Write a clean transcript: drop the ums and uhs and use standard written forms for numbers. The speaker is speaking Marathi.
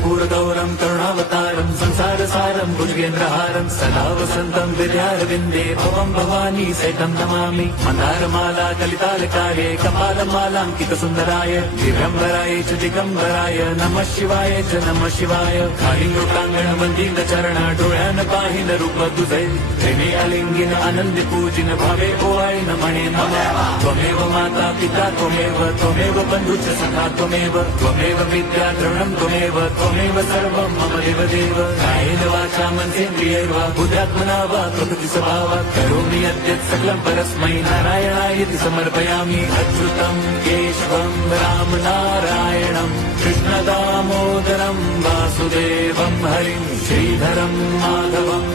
कर्पूरगौरं करुणावतारं संसारसारं भुजगेन्द्रहारं सदा वसन्तं विद्यारविन्दे भवं भवानी सहितं नमामि। मन्दारमाला कलितालकार्ये कपालमालाङ्कितसुन्दराय दिगम्बराय च दिगम्बराय नमः शिवाय च नमः शिवाय। कालिङ्गोटाङ्गणवन्दितचरण डोळ्यान पाहिन रूप तुझे प्रेमे अलिंगिन आनंदी पूजिन भावे ओवाळीन म्हणे नमः। त्वमेव माता पिता त्वमेव बन्धुश्च सखा त्वमेव विद्या द्रविणं त्वमेव सर्वं मम देवदेव। कायेन वाचा मनसेन्द्रियैर्वा बुद्ध्यात्मना वा प्रकृति स्वभावात् करोमि यद्यत् सकलं परस्मै नारायणायति समर्पयामि। अच्युतं केशवं राम नारायणं कृष्णदामोदरं वासुदेवं हरिं श्रीधरं माधवं